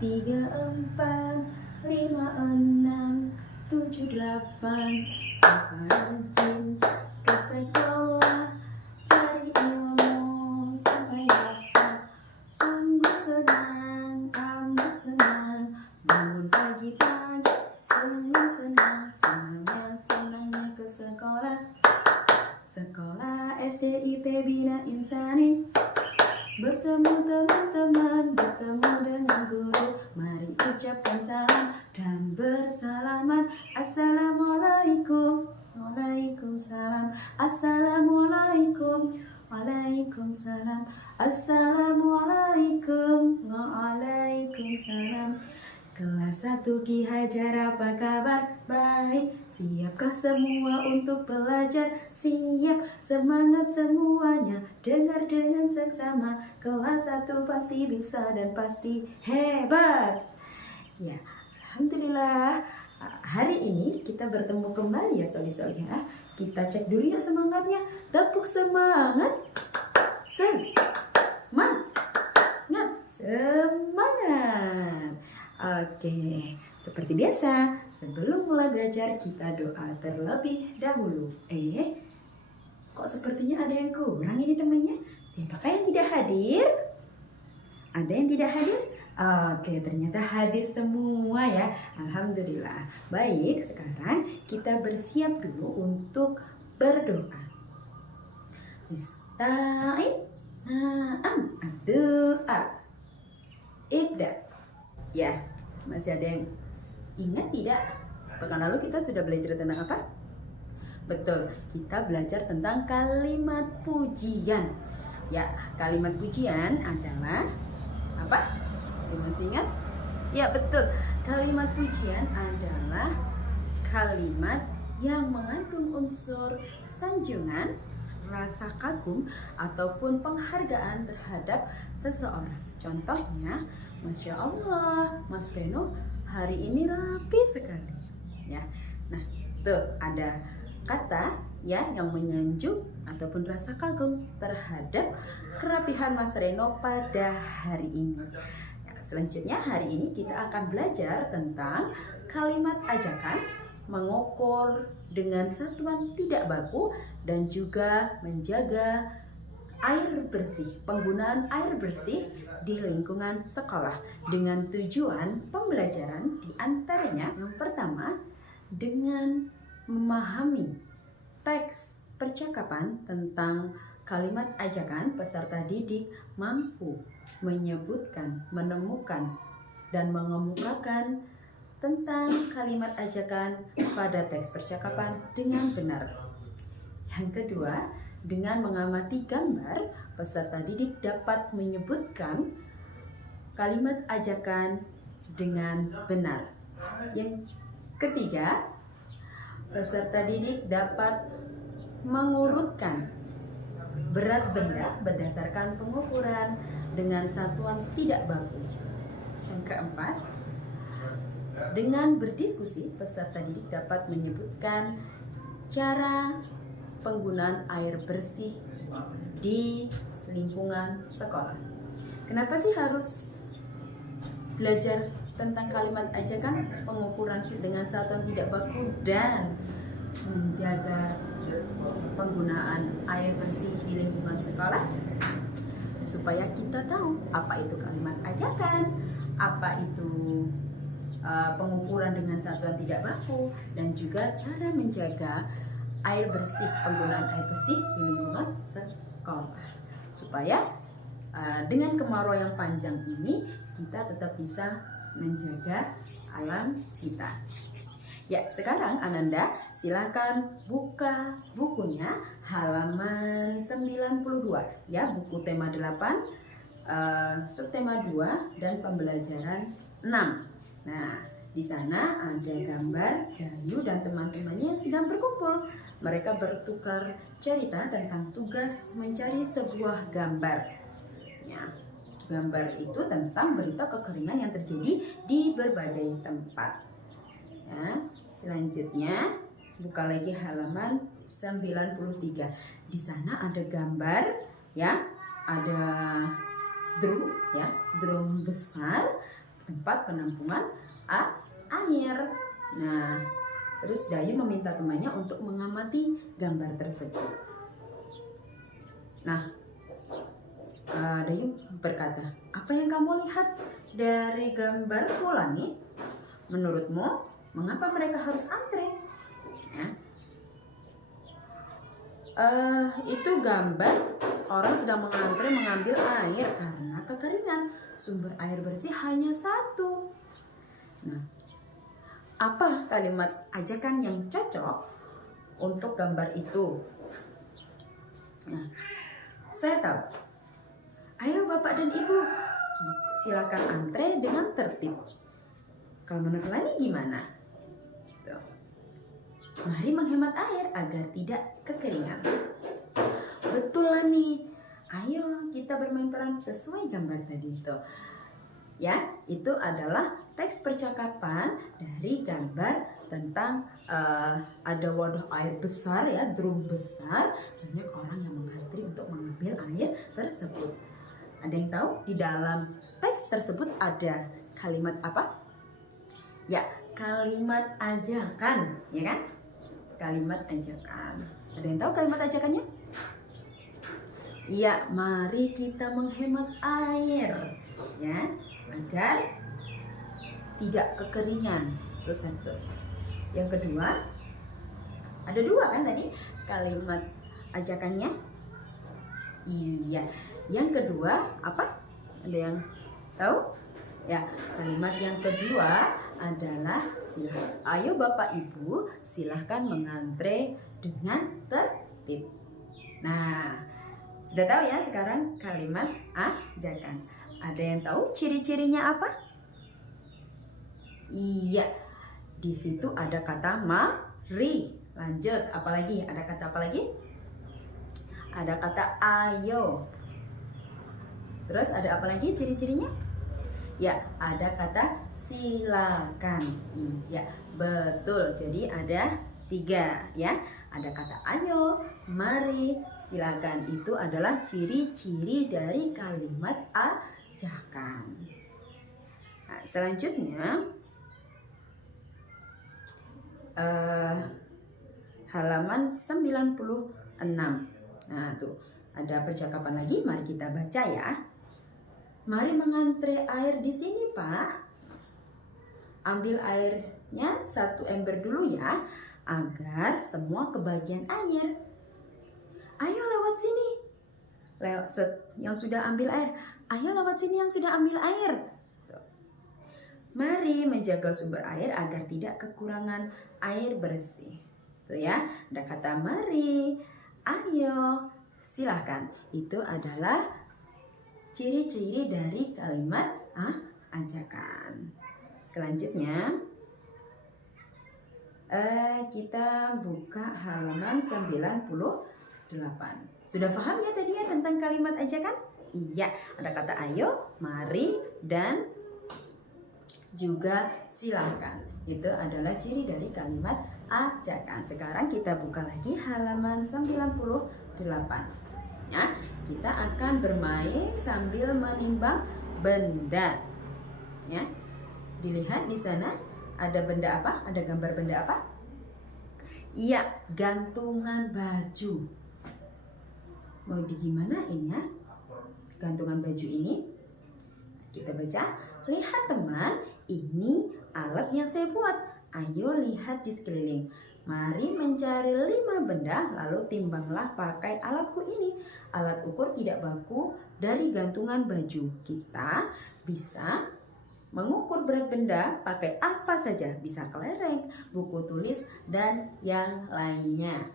3, 4, 5, 6, 7, 8. Sekarang ke sekolah, cari ilmu sampai dapat. Sungguh senang, amat senang, bangun pagi-pagi, sungguh senang. Senangnya ke sekolah. Sekolah SDIP Bina Insani. Bertemu teman-teman, bertemu dengan guru. Mari ucapkan salam dan bersalaman. Assalamualaikum, waalaikumsalam. Assalamualaikum, waalaikumsalam. Assalamualaikum, waalaikumsalam. Kelas 1 Ki Hajar, apa kabar? Baik. Siapkah semua untuk belajar? Siap. Semangat semuanya, dengar dengan seksama. Kelas 1 pasti bisa dan pasti hebat. Ya, alhamdulillah. Hari ini kita bertemu kembali ya soli-soli ya. Kita cek dulu ya semangatnya. Tepuk semangat. Semangat. Oke, seperti biasa, sebelum mulai belajar kita doa terlebih dahulu. Kok sepertinya ada yang kurang ini temannya? Siapakah yang tidak hadir? Ada yang tidak hadir? Oke, ternyata hadir semua ya. Alhamdulillah. Baik, sekarang kita bersiap dulu untuk berdoa. Ista'in doa. Ibda. Ya, masih ada yang ingat tidak? Pekan lalu kita sudah belajar tentang apa? Betul, kita belajar tentang kalimat pujian. Ya, kalimat pujian adalah apa? Masih ingat? Ya, betul. Kalimat pujian adalah kalimat yang mengandung unsur sanjungan, rasa kagum, ataupun penghargaan terhadap seseorang. Contohnya, Masya Allah, Mas Reno hari ini rapi sekali. Ya, nah tuh ada kata ya yang menyanjung ataupun rasa kagum terhadap kerapihan Mas Reno pada hari ini. Ya, selanjutnya hari ini kita akan belajar tentang kalimat ajakan, mengukur dengan satuan tidak baku, dan juga menjaga air bersih, penggunaan air bersih di lingkungan sekolah dengan tujuan pembelajaran diantaranya yang pertama dengan memahami teks percakapan tentang kalimat ajakan, peserta didik mampu menyebutkan, menemukan, dan mengemukakan tentang kalimat ajakan pada teks percakapan dengan benar. Yang kedua, dengan mengamati gambar, peserta didik dapat menyebutkan kalimat ajakan dengan benar. Yang ketiga, peserta didik dapat mengurutkan berat benda berdasarkan pengukuran dengan satuan tidak baku. Yang keempat, dengan berdiskusi, peserta didik dapat menyebutkan cara penggunaan air bersih di lingkungan sekolah. Kenapa sih harus belajar tentang kalimat ajakan, pengukuran dengan satuan tidak baku, dan menjaga penggunaan air bersih di lingkungan sekolah? Supaya kita tahu apa itu kalimat ajakan, apa itu pengukuran dengan satuan tidak baku, dan juga cara menjaga air bersih, penggunaan air bersih di lingkungan sekolah, supaya dengan kemarau yang panjang ini kita tetap bisa menjaga alam kita. Ya, sekarang Ananda silakan buka bukunya halaman 92 ya, buku tema 8 subtema 2 dan pembelajaran 6. Nah, di sana ada gambar Gayu dan teman-temannya yang sedang berkumpul. Mereka bertukar cerita tentang tugas mencari sebuah gambar. Ya, gambar itu tentang berita kekeringan yang terjadi di berbagai tempat. Ya, selanjutnya buka lagi halaman 93. Di sana ada gambar ya, ada drum ya, drum besar. tempat penampungan air. Nah, terus Dayu meminta temannya untuk mengamati gambar tersebut. Nah, Dayu berkata, apa yang kamu lihat dari gambar bola nih? Menurutmu, mengapa mereka harus antre? Ya. Itu gambar orang sedang mengantre mengambil air karena kekeringan. Sumber air bersih hanya satu. Nah, apa kalimat ajakan yang cocok untuk gambar itu? Nah, saya tahu. Ayo Bapak dan Ibu, silakan antre dengan tertib. Kalau menurut Lani gimana? Tuh. Mari menghemat air agar tidak kekeringan. Betul Lani. Ayo kita bermain peran sesuai gambar tadi itu. Ya, itu adalah teks percakapan dari gambar tentang ada wadah air besar ya, drum besar, banyak orang yang mengantri untuk mengambil air tersebut. Ada yang tahu di dalam teks tersebut ada kalimat apa? Ya, kalimat ajakan, ya kan? Kalimat ajakan. Ada yang tahu kalimat ajakannya? Ya, mari kita menghemat air, ya, agar tidak kekeringan. Itu satu. Yang kedua, ada dua kan tadi kalimat ajakannya? Iya. Yang kedua apa? Ada yang tahu? Ya, kalimat yang kedua adalah ayo Bapak Ibu silahkan mengantre dengan tertib. Nah, sudah tahu ya sekarang kalimat ajakan. Ada yang tahu ciri-cirinya apa? Iya, di situ ada kata mari. Lanjut, apalagi? Ada kata apa lagi? Ada kata ayo. Terus ada apa lagi ciri-cirinya? Ya, ada kata silakan. Iya, betul. Jadi ada 3 ya. Ada kata ayo, mari, silakan. Itu adalah ciri-ciri dari kalimat ajakan. Nah, selanjutnya halaman 96. Nah, tuh ada percakapan lagi. Mari kita baca ya. Mari mengantre air di sini, Pak. Ambil airnya 1 ember dulu ya, agar semua kebagian air. Ayo lewat sini. Yang sudah ambil air. Ayo lewat sini yang sudah ambil air. Mari menjaga sumber air agar tidak kekurangan air bersih. Tuh ya, ada kata mari, ayo, silahkan. Itu adalah ciri-ciri dari kalimat ajakan. Selanjutnya kita buka halaman 98. Sudah paham ya tadi ya tentang kalimat ajakan? Iya, ada kata ayo, mari, dan juga silahkan. Itu adalah ciri dari kalimat ajakan. Sekarang kita buka lagi halaman 98. Ya, kita akan bermain sambil menimbang benda. Ya. Dilihat di sana ada benda apa? Ada gambar benda apa? Iya, gantungan baju. Mau digimanain ya? Gantungan baju ini. Kita baca. Lihat teman, ini alat yang saya buat. Ayo lihat di sekeliling. Mari mencari 5 benda, lalu timbanglah pakai alatku ini. Alat ukur tidak baku dari gantungan baju. Kita bisa mengukur berat benda pakai apa saja. Bisa kelereng, buku tulis, dan yang lainnya.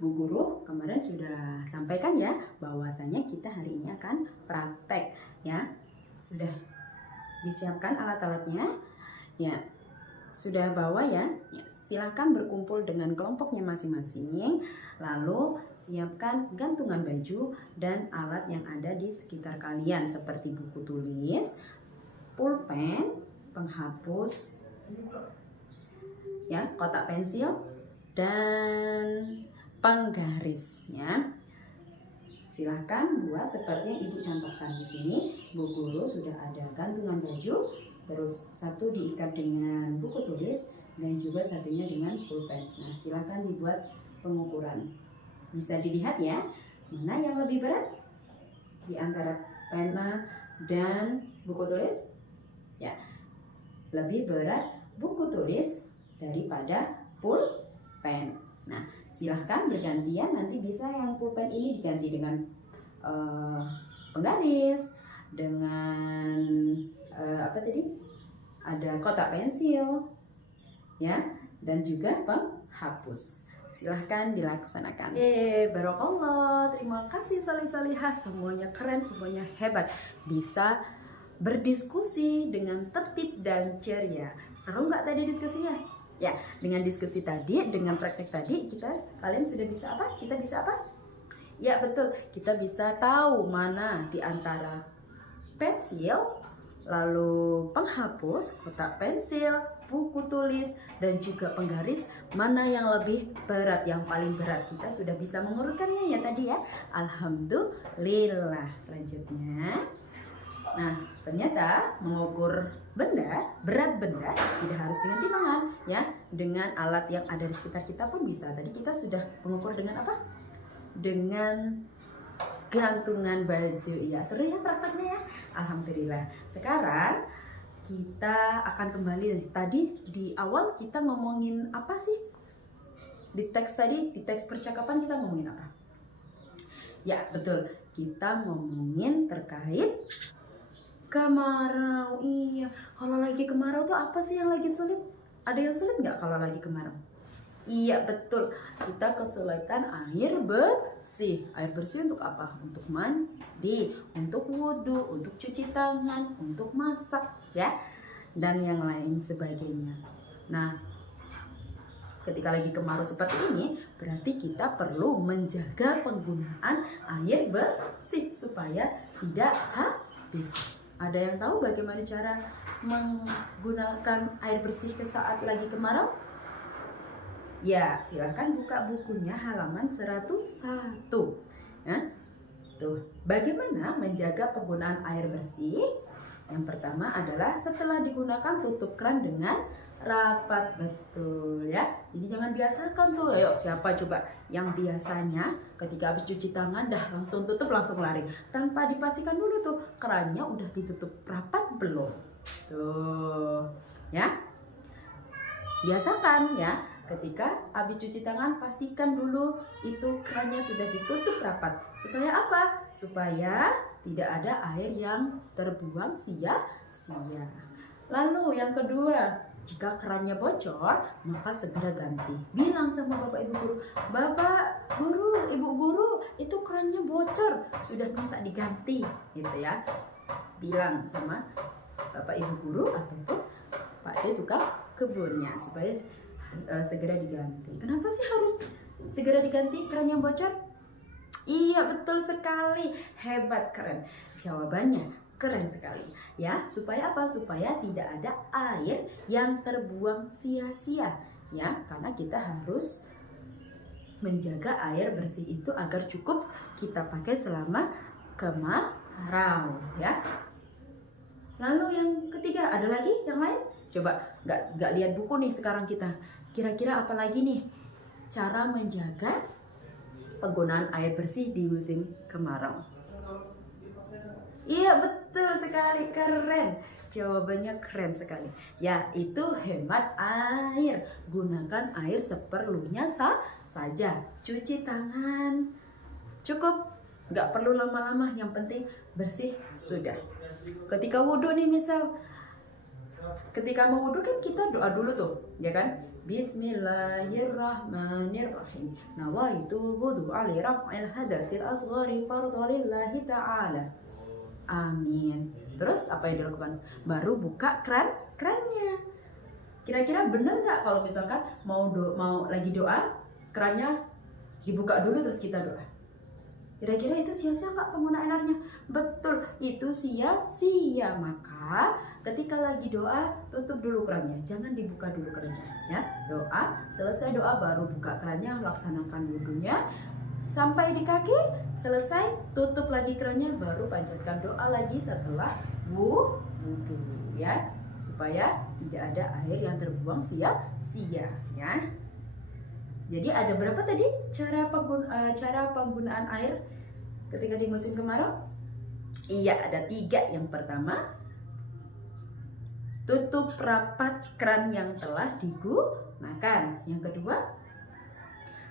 Bu Guru kemarin sudah sampaikan ya, bahwasanya kita hari ini akan praktek ya. Sudah disiapkan alat-alatnya ya, sudah bawa ya. Silahkan berkumpul dengan kelompoknya masing-masing. Lalu siapkan gantungan baju dan alat yang ada di sekitar kalian, seperti buku tulis, pulpen, penghapus ya, kotak pensil, dan penggaris ya. Silahkan buat seperti yang Ibu contohkan di sini. Bu Guru sudah ada gantungan baju terus satu diikat dengan buku tulis, dan juga satunya dengan pulpen. Nah, silakan dibuat pengukuran. Bisa dilihat ya, mana yang lebih berat di antara pena dan buku tulis? Ya, lebih berat buku tulis daripada pulpen. Nah, silahkan bergantian, nanti bisa yang pulpen ini diganti dengan penggaris, dengan apa tadi? Ada kotak pensil, ya, dan juga penghapus. Silahkan dilaksanakan. Barokallah, terima kasih salih-salihah, semuanya keren, semuanya hebat, bisa berdiskusi dengan tertib dan ceria. Seru nggak tadi diskusinya? Ya, dengan diskusi tadi, dengan praktek tadi, kalian sudah bisa apa? Kita bisa apa? Ya betul, kita bisa tahu mana di antara pensil, lalu penghapus, kotak pensil, buku tulis, dan juga penggaris, mana yang lebih berat, yang paling berat. Kita sudah bisa mengurutkannya ya tadi ya. Alhamdulillah. Selanjutnya, nah ternyata mengukur benda, berat benda tidak harus dengan timbangan ya, dengan alat yang ada di sekitar kita pun bisa. Tadi kita sudah mengukur dengan apa? Dengan gantungan baju. Ya, seru ya prakteknya ya. Alhamdulillah. Sekarang kita akan kembali. Tadi di awal kita ngomongin apa sih? Di teks tadi, di teks percakapan kita ngomongin apa? Ya, betul. Kita ngomongin terkait kemarau. Iya, kalau lagi kemarau tuh apa sih yang lagi sulit? Ada yang sulit nggak kalau lagi kemarau? Iya betul, kita kesulitan air bersih. Air bersih untuk apa? Untuk mandi, untuk wudhu, untuk cuci tangan, untuk masak ya, dan yang lain sebagainya. Nah, ketika lagi kemarau seperti ini, berarti kita perlu menjaga penggunaan air bersih supaya tidak habis. Ada yang tahu bagaimana cara menggunakan air bersih saat lagi kemarau? Ya, silahkan buka bukunya halaman 101. Ya. Tuh, bagaimana menjaga penggunaan air bersih? Yang pertama adalah setelah digunakan tutup keran dengan rapat, betul ya. Jadi jangan biasakan tuh, ayo siapa coba yang biasanya ketika habis cuci tangan dah langsung tutup langsung lari, tanpa dipastikan dulu tuh kerannya udah ditutup rapat belum. Tuh, ya. Biasakan ya. Ketika habis cuci tangan, pastikan dulu itu kerannya sudah ditutup rapat. Supaya apa? Supaya tidak ada air yang terbuang sia-sia. Lalu yang kedua, jika kerannya bocor, maka segera ganti. Bilang sama Bapak Ibu Guru, Bapak Guru, Ibu Guru, itu kerannya bocor, sudah minta diganti, gitu ya. Bilang sama Bapak Ibu Guru ataupun Pak D tukang kebunnya supaya segera diganti. Kenapa sih harus segera diganti keran yang bocor? Iya betul sekali, hebat, keren. Jawabannya keren sekali ya. Supaya apa? Supaya tidak ada air yang terbuang sia-sia ya, karena kita harus menjaga air bersih itu agar cukup kita pakai selama kemarau ya. Lalu yang ketiga, ada lagi yang lain? Coba nggak lihat buku nih sekarang kita. Kira-kira apa lagi nih cara menjaga penggunaan air bersih di musim kemarau? Iya betul sekali, keren. Jawabannya keren sekali. Yaitu hemat air. Gunakan air seperlunya saja. Cuci tangan cukup, nggak perlu lama-lama. Yang penting bersih sudah. Ketika wudhu nih misal, ketika mau wudhu kan kita doa dulu tuh, ya kan? Bismillahirrahmanirrahim. Nawaitu wudhu ali raf'il hadasil asghari fardhalillahi ta'ala. Amin. Terus apa yang dilakukan? Baru buka kerannya. Kira-kira bener nggak kalau misalkan mau lagi doa, kerannya dibuka dulu terus kita doa? Kira-kira itu sia-sia nggak penggunaan airnya? Betul, itu sia-sia. Maka ketika lagi doa, tutup dulu kerannya, jangan dibuka dulu kerannya ya. Doa, selesai doa baru buka kerannya, laksanakan wudhunya sampai di kaki, selesai tutup lagi kerannya, baru panjatkan doa lagi setelah wudhu ya. supaya tidak ada air yang terbuang sia-sia ya. Jadi ada berapa tadi cara penggunaan air ketika di musim kemarau? Iya, ada 3. Yang pertama, tutup rapat keran yang telah digunakan. Yang kedua,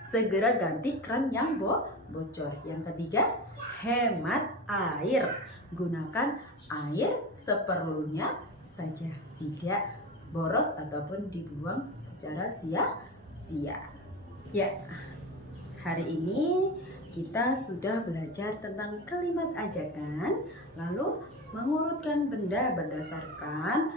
segera ganti keran yang bocor. Yang ketiga, hemat air. Gunakan air seperlunya saja, tidak boros ataupun dibuang secara sia-sia. Ya, hari ini kita sudah belajar tentang kalimat ajakan, lalu mengurutkan benda berdasarkan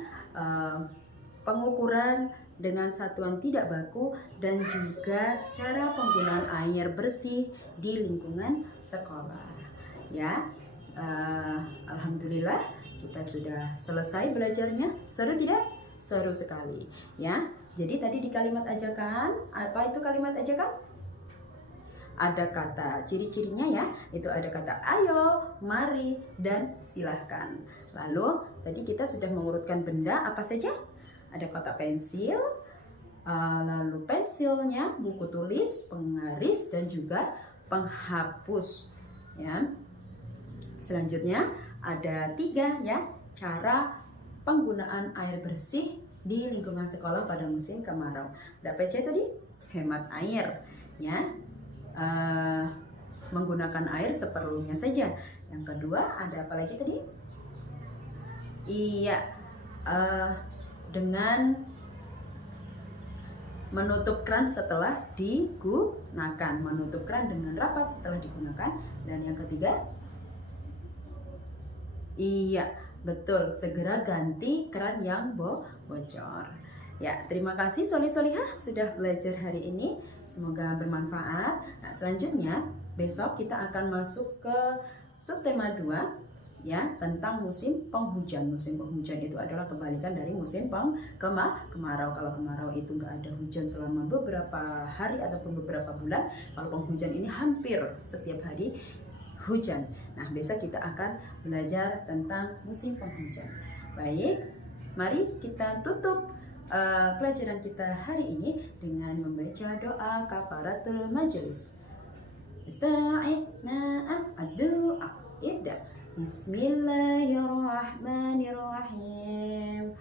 pengukuran dengan satuan tidak baku dan juga cara penggunaan air bersih di lingkungan sekolah. Ya, alhamdulillah kita sudah selesai belajarnya. Seru tidak? Seru sekali. Ya, jadi tadi di kalimat ajakan, apa itu kalimat ajakan? Ada kata ciri-cirinya ya, itu ada kata ayo, mari, dan silahkan. Lalu tadi kita sudah mengurutkan benda apa saja? Ada kotak pensil, lalu pensilnya, buku tulis, penggaris, dan juga penghapus. Ya. Selanjutnya ada 3 ya, cara penggunaan air bersih di lingkungan sekolah pada musim kemarau. Ada PC tadi, hemat air, ya. Menggunakan air seperlunya saja. Yang kedua ada apa lagi tadi? Iya, dengan menutup keran setelah digunakan, menutup keran dengan rapat setelah digunakan. Dan yang ketiga, iya betul, segera ganti keran yang bocor. Ya, terima kasih Soli-Solihah sudah belajar hari ini. Semoga bermanfaat. Nah, selanjutnya besok kita akan masuk ke subtema 2 ya, tentang musim penghujan. Musim penghujan itu adalah kebalikan dari musim kemarau. Kalau kemarau itu nggak ada hujan selama beberapa hari ataupun beberapa bulan. Kalau penghujan ini hampir setiap hari hujan. Nah, besok kita akan belajar tentang musim penghujan. Baik, mari kita tutup pelajaran kita hari ini dengan membaca doa kafaratul majelis. Ista'idna ad-du'a. Ibda. Bismillahirrahmanirrahim.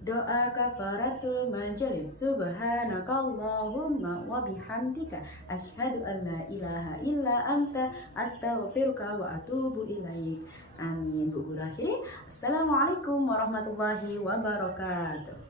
Doa kafaratul majelis. Subhanakallahumma wa bihamdika asyhadu an la ilaha illa anta astaghfiruka wa atubu ilaik. Amin. Bu Guru akhiri. Assalamualaikum warahmatullahi wabarakatuh.